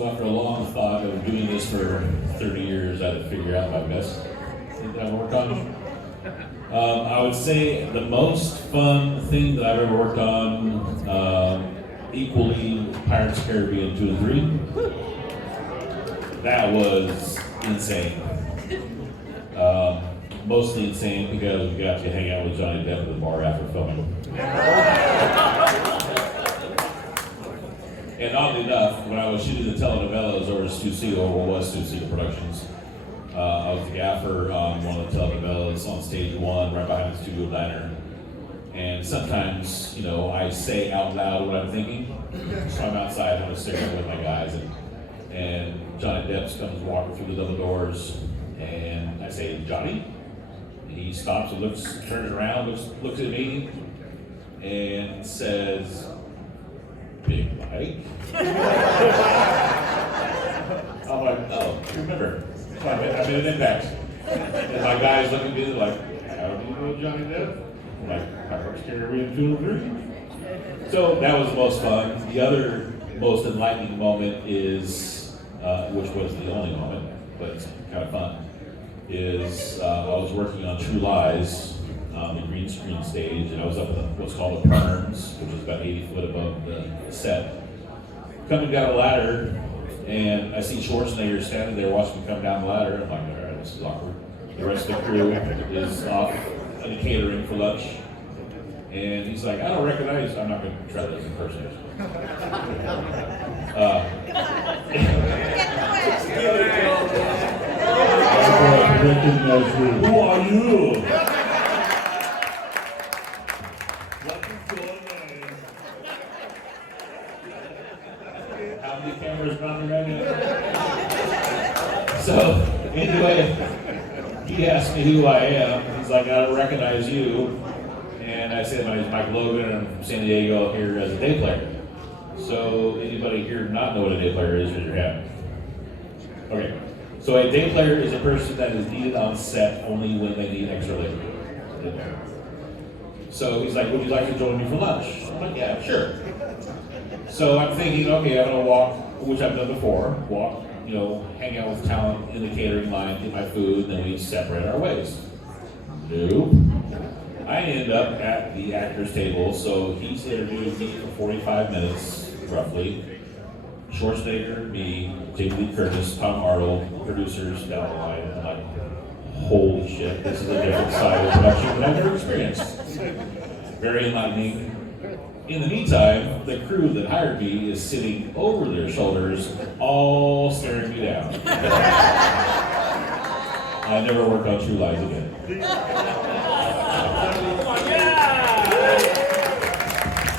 So after a long thought of doing this for 30 years, I had to figure out my best thing that I've worked on. I would say the most fun thing that I've ever worked on, equally Pirates of the Caribbean 2 and 3. That was insane. Mostly insane because we got to hang out with Johnny Depp at the bar after filming. And oddly enough, when I was shooting the telenovelas over at Studio Productions, I was the gaffer on one of the telenovelas on stage 1, right behind the studio diner. And sometimes, I say out loud what I'm thinking. So I'm outside having a cigarette with my guys, and Johnny Depp comes walking through the double doors, and I say, "Johnny?" And he stops and turns around, looks at me, and says, "Big Mike?" I'm like, "Oh, you remember? I made an impact." And my guys look at me like, "How do you know Johnny Depp?" I'm like, "Pirates of the Caribbean 2 and 3." So that was the most fun. The other most enlightening moment is, which was the only moment, but it's kind of fun, is I was working on True Lies on the green screen stage, and I was up at what's called the Perms, which is about 80 foot above the set. Coming down the ladder, and I see Schwarzenegger standing there watching me come down the ladder. I'm like, all right, this is awkward. The rest of the crew is off in the catering for lunch. And he's like, "I don't recognize," I'm not going to try this impersonation. Who are you? What is going on? How many cameras running right now? So, anyway, he asked me who I am. He's like, "I don't recognize you." And I said, "My name is Mike Logan, and I'm from San Diego here as a day player." So, anybody here not know what a day player is, raise your hand. Okay. So a day player is a person that is needed on set only when they need extra labor. So he's like, "Would you like to join me for lunch?" I'm like, "Yeah, sure." So I'm thinking, okay, I'm gonna walk, which I've done before, hang out with talent in the catering line, get my food, then we separate our ways. Nope. I end up at the actor's table, so he's interviewing me for 45 minutes, roughly. Schwarzenegger, me, Jamie Lee Curtis, Tom Arnold, producers down the line. I'm like, holy shit, this is a different side of production that I've never experienced. Very enlightening. In the meantime, the crew that hired me is sitting over their shoulders, all staring me down. I never worked on True Lies again.